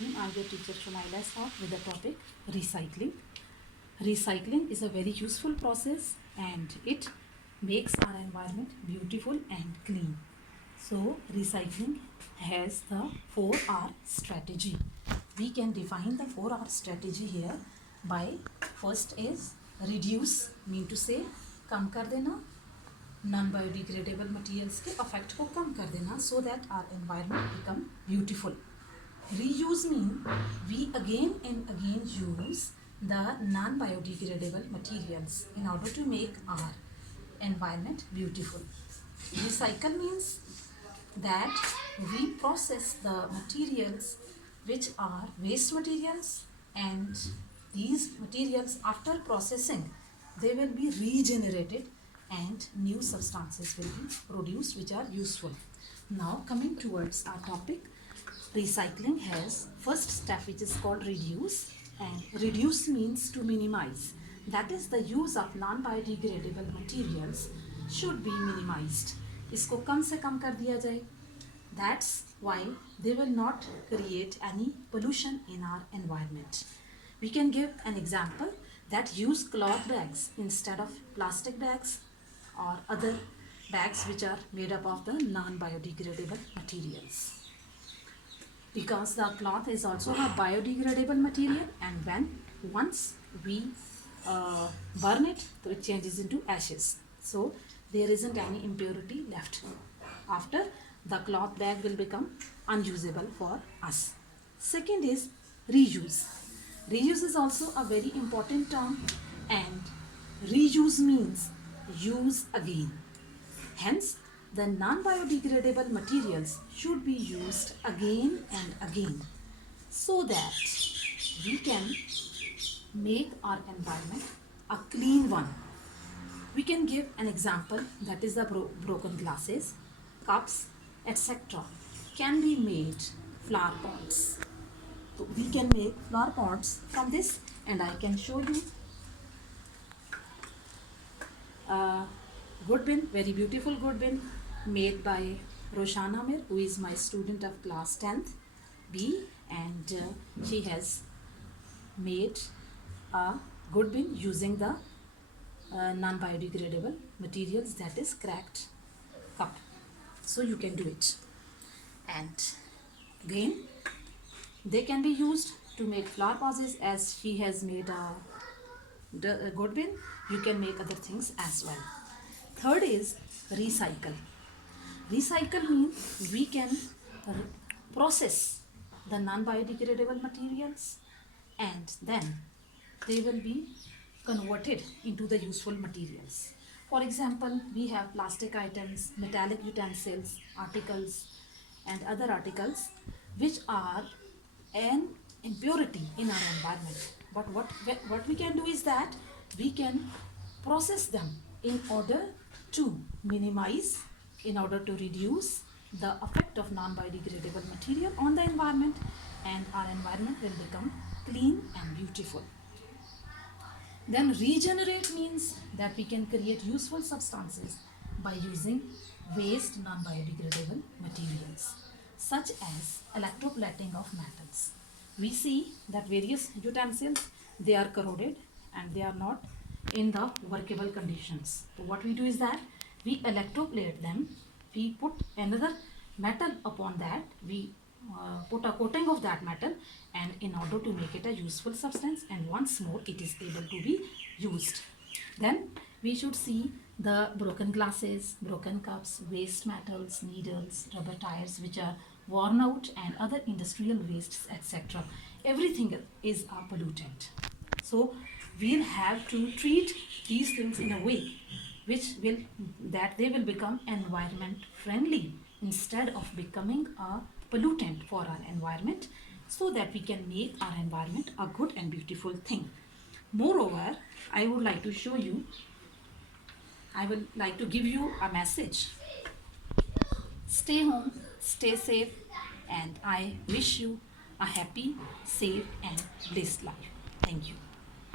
Rahim. I'm your teacher Shumaila Saab with the topic recycling. Recycling is a very useful process and it makes our environment beautiful and clean. So recycling has the 4R strategy. We can define the 4R strategy here by first is reduce, mean to say कम कर देना, non biodegradable materials के affect को कम कर देना so that our environment become beautiful. Reuse mean we again and again use the non-biodegradable materials in order to make our environment beautiful. Recycle means that we process the materials which are waste materials, and these materials after processing they will be regenerated and new substances will be produced which are useful. Now coming towards our topic, recycling has first step which is called reduce, and reduce means to minimize. That is the use of non-biodegradable materials should be minimized. इसको कम से कम कर दिया जाए. That's why they will not create any pollution in our environment. We can give an example that use cloth bags instead of plastic bags or other bags which are made up of the non-biodegradable materials. Because the cloth is also a biodegradable material, and when once we burn it, it changes into ashes. So there isn't any impurity left. After, the cloth bag will become unusable for us. Second is reuse. Reuse is also a very important term, and reuse means use again. Hence, the non-biodegradable materials should be used again and again so that we can make our environment a clean one. We can give an example, that is the broken glasses, cups, etc. can be made flower pots. So we can make flower pots from this, and I can show you a good bin, very beautiful good bin made by Roshana Mir, who is my student of class 10th B, and she has made a good bin using the non-biodegradable materials, that is cracked cup. So you can do it. And again, they can be used to make flower vases, as she has made a good bin. You can make other things as well. Third is recycle. Recycle means we can process the non-biodegradable materials, and then they will be converted into the useful materials. For example, we have plastic items, metallic utensils, articles, and other articles which are an impurity in our environment. But what we can do is that we can process them in order to minimize, in order to reduce the effect of non-biodegradable material on the environment, and our environment will become clean and beautiful. Then regenerate means that we can create useful substances by using waste non-biodegradable materials, such as electroplating of metals. We see that various utensils, they are corroded and they are not in the workable conditions. So what we do is that we electroplate them, we put another metal upon that, we put a coating of that metal, and in order to make it a useful substance, and once more it is able to be used. Then we should see the broken glasses, broken cups, waste metals, needles, rubber tires which are worn out, and other industrial wastes, etc. Everything is a pollutant. So we'll have to treat these things in a way which will, that they will become environment friendly instead of becoming a pollutant for our environment, so that we can make our environment a good and beautiful thing. Moreover, I would like to show you, I would like to give you a message. Stay home, stay safe, and I wish you a happy, safe and blessed life. Thank you.